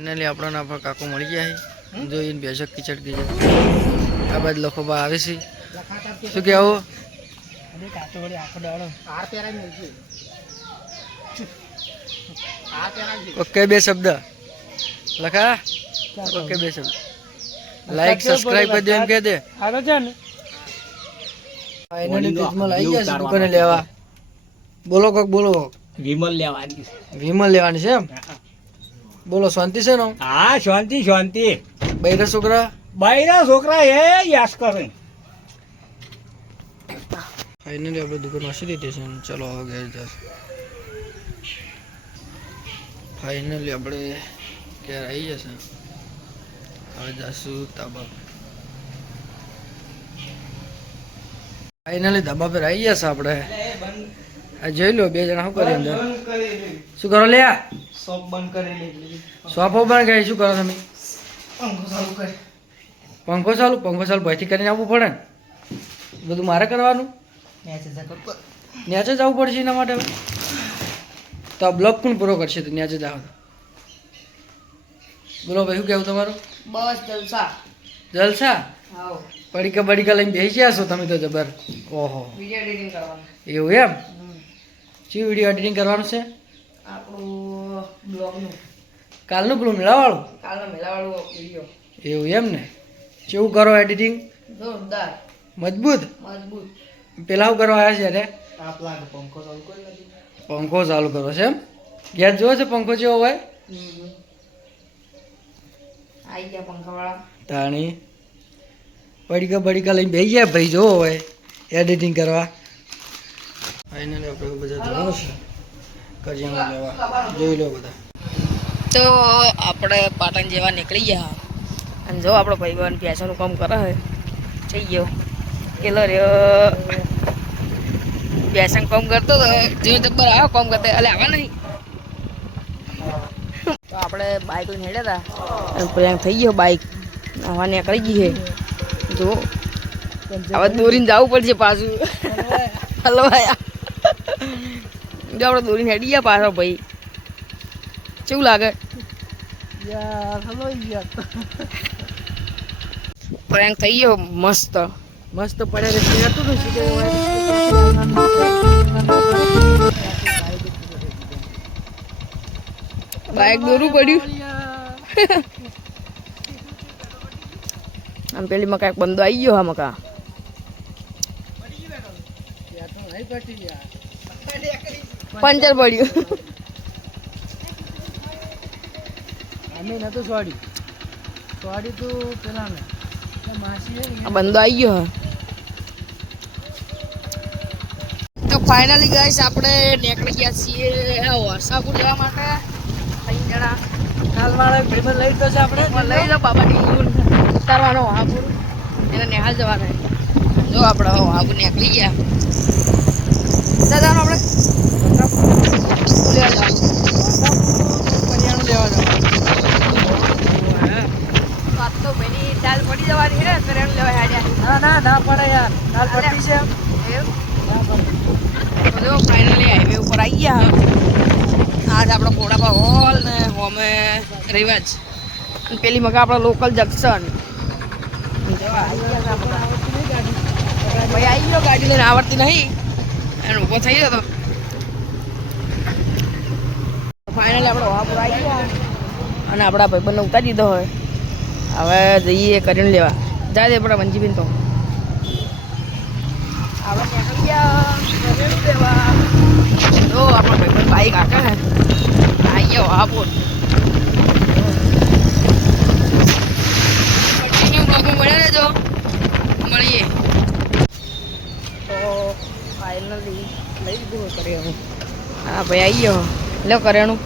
finally આપણને આપણા કાકો મળી ગયા છે જોઈને બેસક કિચડ ગઈ આ બાદ લખો બા આવે છે શું કહેવું ઓકે બે શબ્દ લખા ઓકે બે શબ્દ લાઈક સબસ્ક્રાઇબ કરી દે એમ કહી દે આગળ છે ને ફાઇનલી પેજમાં લાગી ગયા છે દુકાને લેવા બોલો કોક બોલો વિમલ લેવાની વિમલ લેવાની છે એમ બોલો શાંતિ છે ને હા શાંતિ શાંતિ બૈરા છોકરા એ યાસ કરે ફાઇનલી આપણે દુકાન વાસી દીધી છે ચલો હવે ઘેર જશે ફાઇનલી આપણે ઘેર આવી જશે હવે જશું ધાબા ફાઇનલી ધાબા પર આવી જશે આપણે આ જોઈ લો બે જણા શું કરી અંદર શું કરો લે શોપ બંધ કરેલી શોપો બંધ કરી શું કરો તમે પંખો ચાલુ ભાઈથી કરીને આવવું પડે ને બધું મારે કરવાનું ન્યાચે જવું પડશે એના માટે તો આ બ્લોક પણ પૂરો કરશે તો ન્યાચે જાવ બોલો ભાઈ શું કેવું તમારું બસ જલસા જલસા બડીકા લઈને બેસી ગયા છો તમે તો જબર ઓહો વિડિયો એડિટિંગ કરવાનું એવું એમ શું વિડીયો એડિટિંગ કરવાનું છે આપણું બ્લોગનું કાલનું પેલું મેળાવાળું મેળાવાળું વિડિયો એવું એમ ને કેવું કરો એડિટિંગ જોરદાર મજબૂત પેલા શું કરવા આવ્યા છે અરે પંખો ચાલુ કરો છે એમ ગેસ જોવો છે પંખો જેવો હોય આઈ ગયા પંખાવાળા તાણી બડીકા લઈને બેસી ગયા ભાઈ જોવો હોય એડિટિંગ કરવા ફાઇનલી આપણે બધા જવાનું છે કરિયાણું લેવા જોઈ લો બધા તો આપણે પાટણ જેવા નીકળી ગયા અને જો આપણો ભાઈબંધ ભેંસોનું કામ કરે છે થઈ ગયો પેલો રહ્યો ભેંસનું કામ કરતો હતો જો જબ્બર આવ્યો કામ કરતા એટલે આવા નહીં તો આપણે બાઇક લઈને હેડ્યા હતા અને પ્રેમ થઈ ગયો બાઇક આવા નીકળી ગઈ છે જો હવે દોરીને જવું પડશે પાછું હલવાયા જો આપણે દોરીને હેડી ગયા પાછો ભાઈ કેવું લાગે પ્રેન્ક થઈ ગયો મસ્ત પડે હતું ને બાઇક દોરવું પડ્યું આમ પેલી માં કાંઈક બંધો આવી ગયો હા મકા પંચર પડ્યું અમે નતું સોડી તો પેલા ને આ બંધો આવી ગયો તો ફાઇનલી ગાઈસ આપણે નીકળી ગયા છીએ વરસાપુર જવા માટે 3 જણા કાલવાળા ભાઈબંધ લઈ તો છે આપણે લઈ જાઓ બાબાની ઉતારવાનો વહાપુર એને નિહાલ જવાના જો આપણે વહાપુર નીકળી ગયા દાદા આપણે લેવા જવાનું કરિયાણું લેવા જવાનું તો ભાઈની દાલ પડી જવાની છે કરિયાણું લેવા હાડ્યા ના પડે યાર દાલ પડી છે બધો ફાઇનલી હાઈવે ઉપર આવી ગયા આજ આપણો કોડાપા હોલ ને હોમે રિવાજ પેલી મગા આપણા લોકલ જંક્શન ભાઈ આવી ગયો ગાડી લઈને આવડતી નહીં એને ઊભો થઈ ગયો તો ફાઇનલી આપણે વહાપુર આવી ગયા અને આપણા ભાઈબંધને ઉતારી દીધો હોય હવે જઈએ કરીને લેવા જાય આપણા મંજીબેન તો આપણે નીકળી ગયા કરિયાણું લેવા જો આપણા ભાઈબંધ બાઈક આકે હે આવી ગયો વહાપુર કન્ટિન્યુ બ્લોગમાં મળ્યા રહેજો મળીએ તો ફાઇનલી લઈ લીધું કરિયાણું હા ભાઈ આવી ગયો લો કરિયાણું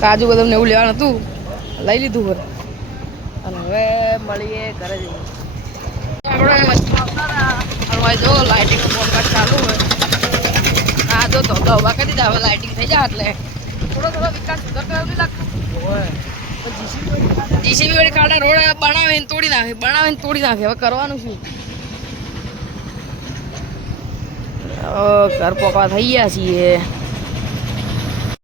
કાજુ બદામ ને એવું લેવાનું હતું લઈ લીધું હોય અને હવે મળીએ ઘરે જઈએ આપણે જો લાઇટિંગનો કોન્ટ્રાક્ટ ચાલુ હોય હા જો તો ઉભા કરી દીધા હવે લાઇટિંગ થઈ જાય એટલે થોડો વિકાસ સુધર કરવા નહીં લાગતું જીસીબી વળી કાઢા રોડ બનાવીને તોડી નાખે હવે કરવાનું શું ઘર પોકવા થઈ ગયા છીએ